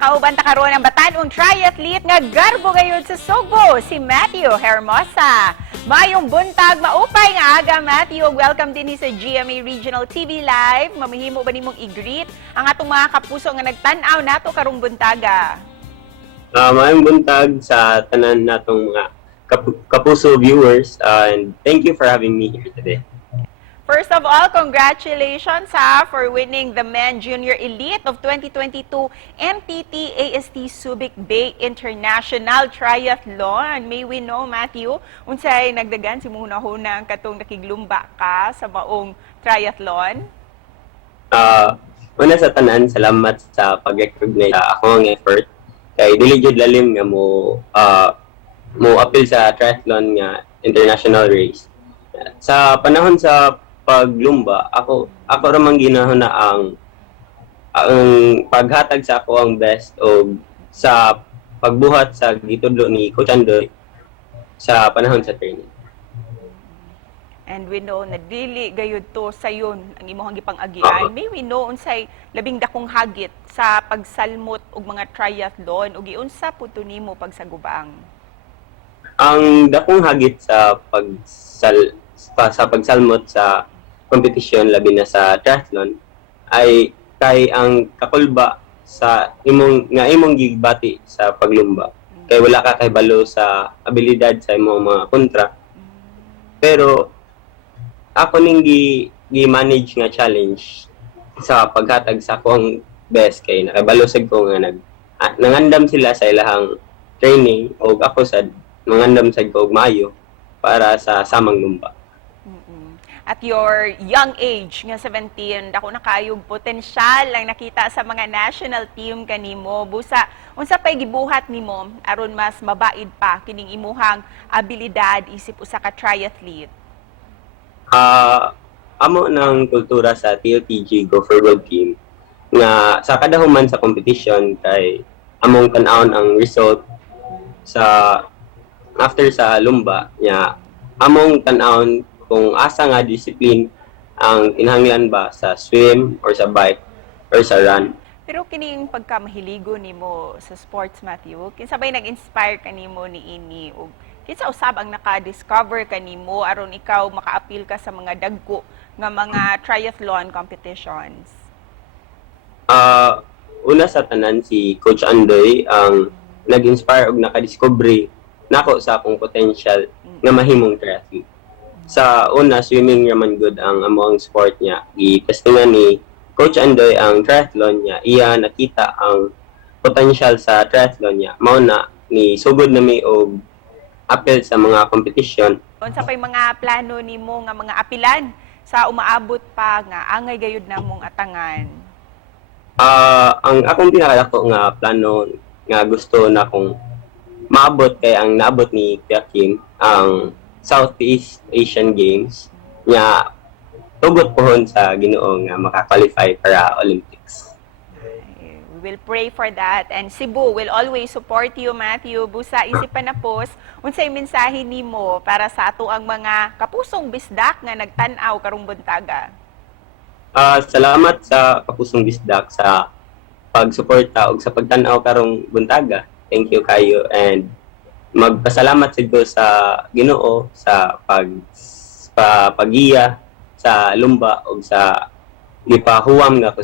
Kauban ta karon ang batan-ong triathlete nga garbo gayud sa Sugbo, si Matthew Hermosa. Mayong buntag maupay nga aga, Matthew. Welcome din sa GMA Regional TV Live. Mamahimo ba nimong i-greet ang atong mga kapuso nga nagtan-aw nato karong buntaga? Mayong buntag sa tanan natong mga kapuso viewers, and thank you for having me here today. First of all, congratulations for winning the Men Junior Elite of 2022 MTT AST Subic Bay International Triathlon. May we know, Matthew, unsay nagdagan si muna-huna ang katong nakiglumba ka sa maong triathlon? Una sa tanan, salamat sa pag-recognize sa akong effort. Kay dili jud lalim nga mo appeal sa triathlon nga international race. Sa panahon sa paglumba, ako ramang ginahuna ang paghatag sa ako ang best o sa pagbuhat sa gitudlo ni Coach Andoy sa panahon sa training. And we know na dili gayud to sayon ang imong gipang-agian. May we know unsay labing dakong hagit sa pagsalmot og mga triathlon ug giunsa pud to nimo pagsagubang? Ang dakong hagit sa pagsalmot sa kompetisyon labi na sa triathlon ay kay ang kakulba sa imong gibati sa paglumba. Kay wala ka kahibalo sa abilidad sa imong mga kontra. Pero ako ning gi-manage nga challenge sa paghatag sa akong best kay nakabalo sad ko nga nangandam sila sa ilahang training o ako sad mangandam sad ko og maayo para sa samang lumba. At your young age nga 17, dako na kayog potensyal ang nakita sa mga national team kanimo. Busa, unsa pay gibuhat nimo aron mas mabaid pa kining imuhang abilidad isip usa ka triathlete? Amo ng kultura sa TOTG Go for Gold team nga sa kada human sa competition kay among tan-awon ang result sa after sa lumba nya among tan-awon kung asa nga discipline ang kinahanglan ba sa swim or sa bike or sa run. Pero kining pagkamahiligo nimo sa sports, Matthew, kinsa bay nag-inspire kanimo niini ug kinsa usab ang naka-discover kanimo aron ikaw maka-appeal ka sa mga dagko nga mga triathlon competitions? Una sa tanan si Coach Andoy ang nag-inspire ug naka-discovery nako sa akong potential nga mahimong triathlete. Sa una, swimming raman good ang among sport niya. I-testingan ni Coach Andoy ang triathlon niya. Iya nakita ang potential sa triathlon niya. Mauna ni sugod na may og appeal sa mga competition. Unsa pay mga plano nimo nga mga apilan sa umaabot pa nga angay gayud namong atangan? Ang akong pinakadako nga plano nga gusto na kong maabot kay ang naabot ni Kuya Kim ang Southeast Asian Games nga tugot pohon sa Ginoo nga maka-qualify para Olympics. We will pray for that, and Cebu will always support you, Matthew. Busa isip pa na post unsay mensahe nimo para sa ato ang mga kapusong bisdak nga nagtan-aw karong buntaga? Salamat sa kapusong bisdak sa pagsuporta og sa pagtan-aw karong buntaga. Thank you kayo, and magpasalamat siguro sa Ginoo sa pagiya sa lumba og sa gipahuwam nga ko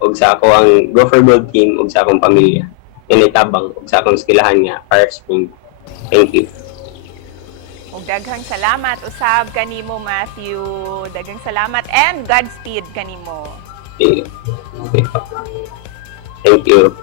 og sa ako ang Go for Gold team og sa akong pamilya. Initabang og sa akong skillahan nga para spring. Thank you. Og daghang salamat usab kanimo, Matthew. Daghang salamat and Godspeed kanimo. Thank you.